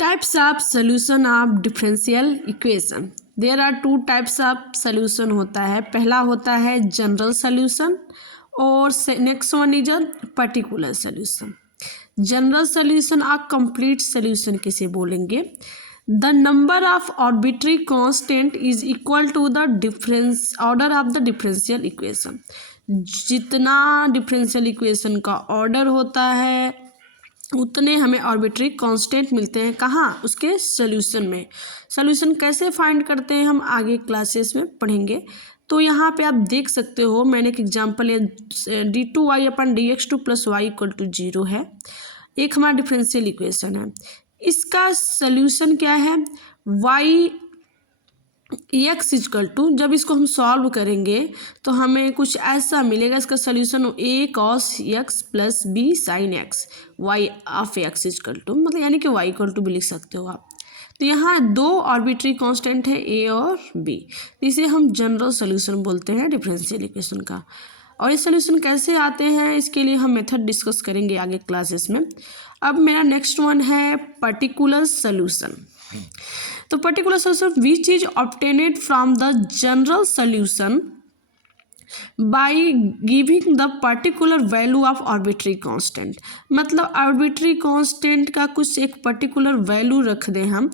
Types of solution of differential equation. There are two types of solution होता है. पहला होता है general solution और next one is a particular solution. General solution और complete solution किसे बोलेंगे? The number of arbitrary constant is equal to the difference order of the differential equation. जितना differential equation का order होता है उतने हमें आर्बिट्री कांस्टेंट मिलते हैं. कहाँ? उसके सोल्यूशन में. सोल्यूशन कैसे फाइंड करते हैं हम आगे क्लासेस में पढ़ेंगे. तो यहाँ पे आप देख सकते हो मैंने एक एग्जांपल लिया d2y/dx2 + y = 0 है. एक हमारा डिफरेंशियल इक्वेशन है. इसका सोल्यूशन क्या है? y x = जब इसको हम सॉल्व करेंगे तो हमें कुछ ऐसा मिलेगा. इसका solution a cos x + b sin x y of x = मतलब यानी कि y = भी लिख सकते हो आप. तो यहाँ दो आर्बिट्री कांस्टेंट है a और b. इसे हम जनरल सोल्यूशन बोलते हैं डिफरेंशियल इक्वेशन का. और ये सोल्यूशन कैसे आते हैं इसके लिए हम मेथड डिस्कस करेंगे आगे क्लासेस में. अब मेरा नेक्स्ट वन है पर्टिकुलर सोल्यूशन. तो particular solution which is obtained from the general solution by giving the particular value of arbitrary constant. मतलब आर्बिट्री कांस्टेंट का कुछ एक पर्टिकुलर वैल्यू रख दें हम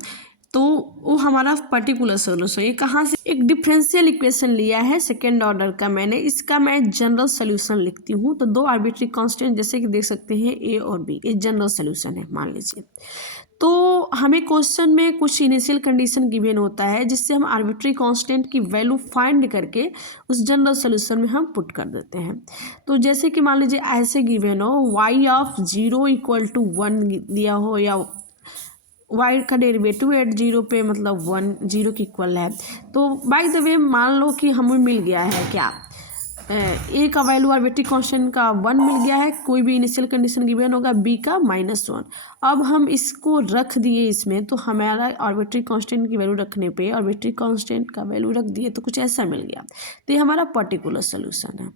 तो वो हमारा पर्टिकुलर सोल्यूशन. ये कहाँ से? एक डिफरेंशियल इक्वेशन लिया है सेकेंड ऑर्डर का मैंने. इसका मैं जनरल सोल्यूशन लिखती हूँ. तो दो आर्बिट्री कांस्टेंट जैसे कि देख सकते हैं a और b. ये जनरल सोल्यूशन है मान लीजिए. तो हमें क्वेश्चन में कुछ इनिशियल कंडीशन गिवन होता है जिससे हम आर्बिट्री कांस्टेंट की वैल्यू फाइंड करके उस जनरल सोल्यूशन में हम पुट कर देते हैं. तो जैसे कि मान लीजिए ऐसे गिवन हो y of 0 = 1 दिया हो या y का डेरिवेटिव एट 0 पे मतलब 1 0 के इक्वल है. तो बाय द वे मान लो कि हमें मिल गया है क्या ए का वैल्यू आर्बिट्री कांस्टेंट का 1 मिल गया है. कोई भी इनिशियल कंडीशन गिवन होगा बी का -1. अब हम इसको रख दिए इसमें तो हमारा आर्बिट्री कांस्टेंट की वैल्यू रखने पे आर्बिट्री कांस्टेंट का वैल्यू रख दिए तो कुछ ऐसा मिल गया. तो ये हमारा पर्टिकुलर सोल्यूशन है.